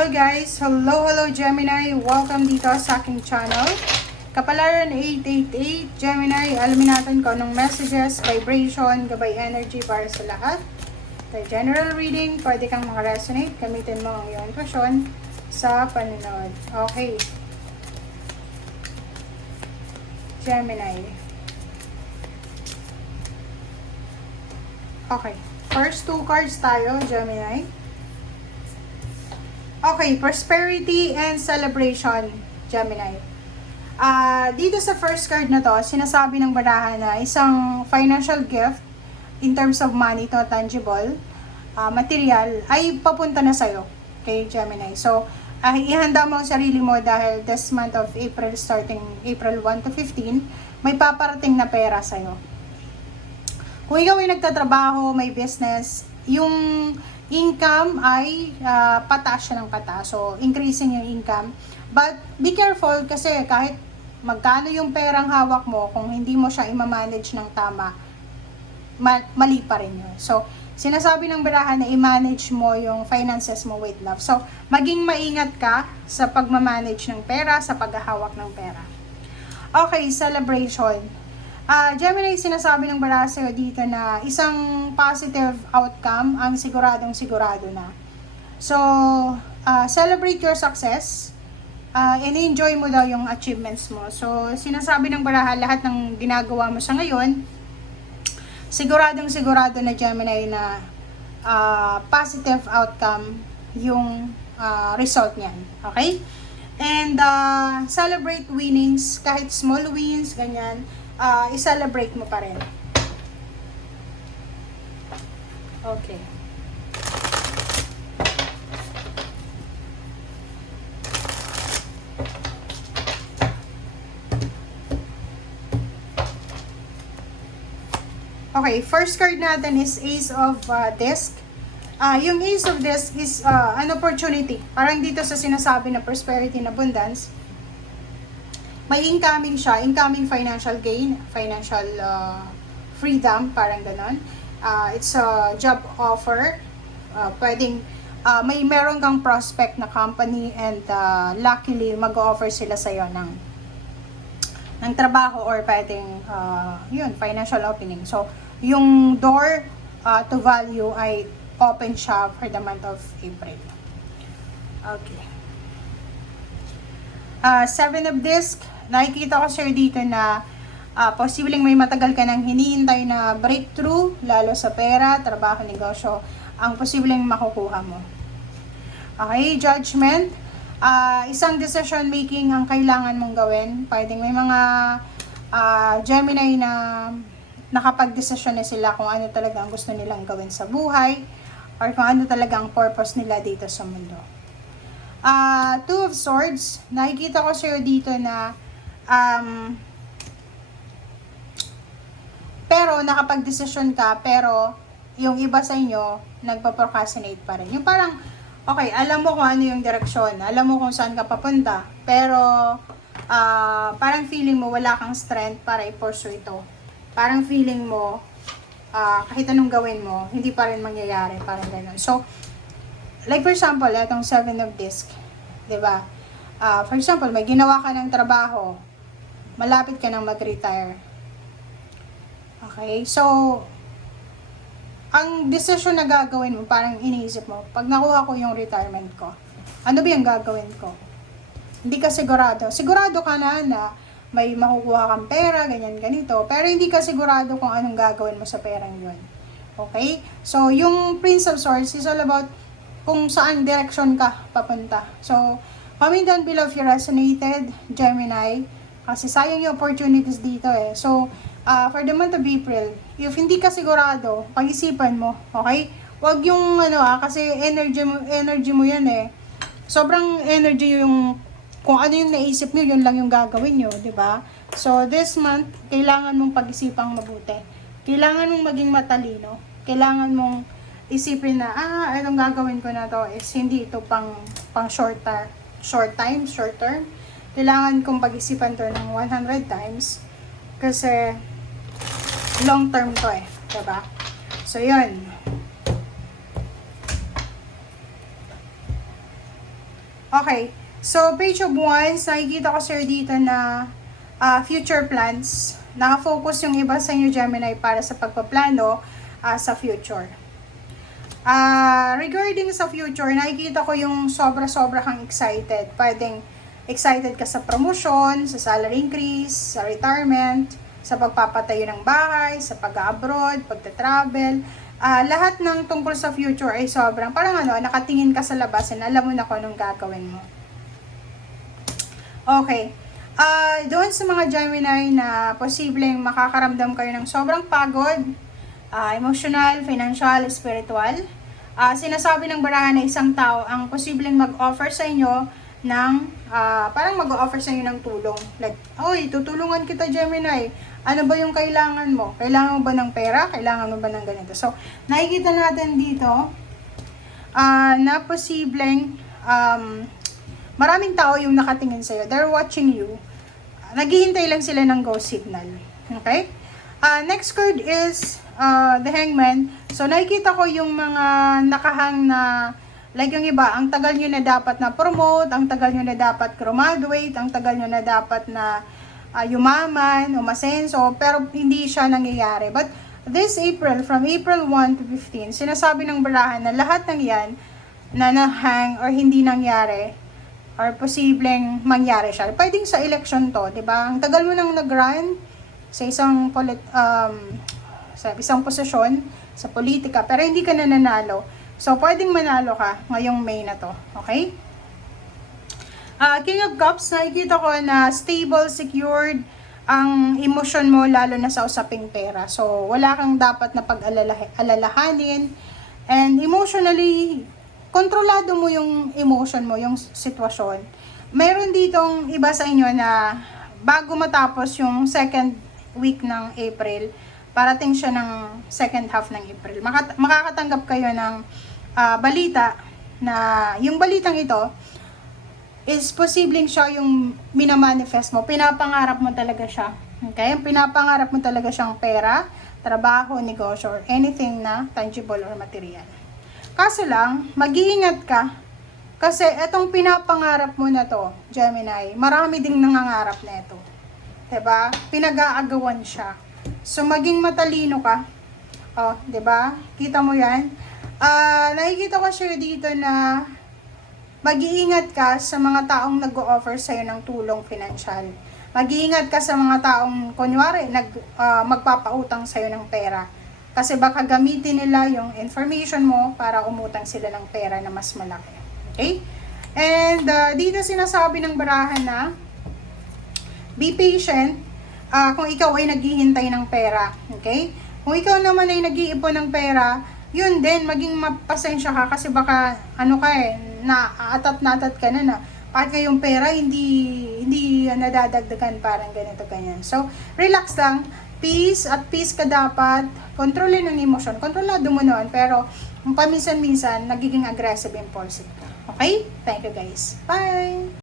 Hello guys! Hello Gemini! Welcome dito sa aking channel. Kapalaran 888 Gemini, alamin natin kung anong messages, vibration, gabay energy para sa lahat. The general reading, pwede kang makaresonate, gamitin mo ang iyong intuition sa panonood. Okay. Gemini. Okay. First two cards tayo, Gemini. Okay, prosperity and celebration, Gemini. Dito sa first card na to, sinasabi ng barahan na isang financial gift in terms of money to tangible, material, ay papunta na sa'yo, okay, Gemini. So, ihanda mo ang sarili mo dahil this month of April, starting April 1 to 15, may paparating na pera sa'yo. Kung ikaw ay nagtatrabaho, may business, yung income ay pataas siya ng pataas. So, increasing yung income. But, be careful kasi kahit magkano yung perang hawak mo, kung hindi mo siya i-manage ng tama, mali pa rin yun. So, sinasabi ng barahan na i-manage mo yung finances mo with love. So, maging maingat ka sa pagmamanage ng pera, sa paghahawak ng pera. Okay, celebration. Gemini, sinasabi ng baraha sa'yo dito na isang positive outcome ang siguradong sigurado na. So, celebrate your success and enjoy mo daw yung achievements mo. So, sinasabi ng baraha lahat ng ginagawa mo sa ngayon, siguradong sigurado na Gemini na positive outcome yung result niyan. Okay? And celebrate winnings, kahit small wins, ganyan. I-celebrate mo pa rin. Okay. Okay, first card natin is Ace of Disc. Yung Ace of Disc is an opportunity. Parang dito sa sinasabi na prosperity and abundance, may incoming siya, incoming financial gain, financial freedom, parang ganon. It's a job offer. Pwedeng, may meron kang prospect na company and luckily mag-offer sila sa'yo ng trabaho or pwedeng, yun, financial opening. So, yung door to value ay open siya for the month of April. Okay. Seven of Disc. Nakikita ko sir dito na posibleng may matagal ka nang hinihintay na breakthrough, lalo sa pera, trabaho, negosyo, ang posibleng makukuha mo. Okay, Judgment. Isang decision making ang kailangan mong gawin. Pwedeng may mga Gemini na nakapag-desisyon na sila kung ano talaga ang gusto nilang gawin sa buhay or kung ano talaga ang purpose nila dito sa mundo. Two of Swords. Nakikita ko sa'yo dito na pero nakapag-desisyon ka, pero yung iba sa inyo nagpa-procrastinate pa rin. Yung parang, okay, alam mo kung ano yung direksyon, alam mo kung saan ka papunta, pero parang feeling mo wala kang strength para i-pursue ito. Parang feeling mo, kahit anong gawin mo, hindi pa rin mangyayari, parang gano'n. So, like for example, itong Seven of Disc, 'di ba? For example, may ginawa ka ng trabaho, malapit ka nang mag-retire. Okay? So, ang decision na gagawin mo, parang iniisip mo, pag nakuha ko yung retirement ko, ano ba yung gagawin ko? Hindi ka sigurado. Sigurado ka na may makukuha kang pera, ganyan, ganito, pero hindi ka sigurado kung anong gagawin mo sa perang yun. Okay? So, yung Prince of Swords is all about kung saan direction ka papunta. So, comment down below if you resonated, Gemini, kasi sayang yung opportunities dito eh. So, for the month of April, if hindi ka sigurado, pag-isipan mo, okay? Huwag yung kasi energy mo yan eh. Sobrang energy yung, kung ano yung naisip nyo, yun lang yung gagawin nyo, di ba? So, this month, kailangan mong pag-isipang mabuti. Kailangan mong maging matalino. Kailangan mong isipin na, anong gagawin ko na to is hindi ito pang short term. Kailangan kong pag-isipan to ng 100 times kasi long term to eh, diba? So, yun. Okay. So, page of wands, nakikita ko sir dito na future plans. Naka-focus yung iba sa inyo, Gemini, para sa pagpaplano sa future. Regarding sa future, nakikita ko yung sobra-sobra kang excited. Pwedeng excited ka sa promotion, sa salary increase, sa retirement, sa pagpapatayo ng bahay, sa pag-abroad, pagta-travel. Lahat ng tungkol sa future ay sobrang, parang nakatingin ka sa labas and alam mo na kung anong gagawin mo. Okay. Doon sa mga Gemini na posibleng makakaramdam kayo ng sobrang pagod, emotional, financial, spiritual, sinasabi ng barahan na isang tao ang posibleng mag-offer sa inyo ng, parang mag-offer sa inyo ng tulong. Like, oy, tutulungan kita, Gemini. Ano ba yung kailangan mo? Kailangan mo ba ng pera? Kailangan mo ba ng ganito? So, nakikita natin dito na posibleng maraming tao yung nakatingin sa'yo. They're watching you. Naghihintay lang sila ng go signal. Okay? Next card is the Hangman. So, nakikita ko yung mga nakahang na, like yung iba, ang tagal nyo na dapat na promote, ang tagal nyo na dapat graduate, ang tagal nyo na dapat na yumaman, umasenso, pero hindi siya nangyayari. But this April, from April 1 to 15, sinasabi ng barahan na lahat ng yan na nahang or hindi nangyari, or posibleng mangyari siya. Pwedeng sa election to, di ba? Ang tagal mo nang nag-run sa isang isang posisyon sa politika, pero hindi ka na nanalo. So, pwedeng manalo ka ngayong May na to. Okay? King of Cups, nakikita ko na stable, secured ang emosyon mo, lalo na sa usaping pera. So, wala kang dapat na pag-alalahanin. And emotionally, kontrolado mo yung emotion mo, yung sitwasyon. Mayroon ditong iba sa inyo na bago matapos yung second week ng April, parating siya ng second half ng April. Makakatanggap kayo ng balita na yung balitang ito is posibleng siya yung minamanifest mo. Pinapangarap mo talaga siya. Okay? Pinapangarap mo talaga siyang pera, trabaho, negosyo, or anything na tangible or material. Kaso lang, mag-iingat ka kasi etong pinapangarap mo na to, Gemini, marami ding nangangarap na ito. Diba? Pinag-aagawan siya. So, maging matalino ka. Oh, diba? Kita mo yan? Nakikita ko siya dito na mag-iingat ka sa mga taong nag-o-offer sa'yo ng tulong financial. Mag-iingat ka sa mga taong, kunwari, magpapautang sa'yo ng pera. Kasi baka gamitin nila yung information mo para umutang sila ng pera na mas malaki. Okay? And dito sinasabi ng barahan na be patient kung ikaw ay naghihintay ng pera. Okay? Kung ikaw naman ay nag-iipon ng pera, yun din, maging mapasensya ka kasi baka naatat ka na kahit yung pera hindi nadadagdagan, parang ganito ganyan. So, relax lang, peace ka dapat, kontrolin ang emosyon, kontrolado mo noon, pero paminsan-minsan nagiging aggressive, impulsive ka. Okay? Thank you guys. Bye!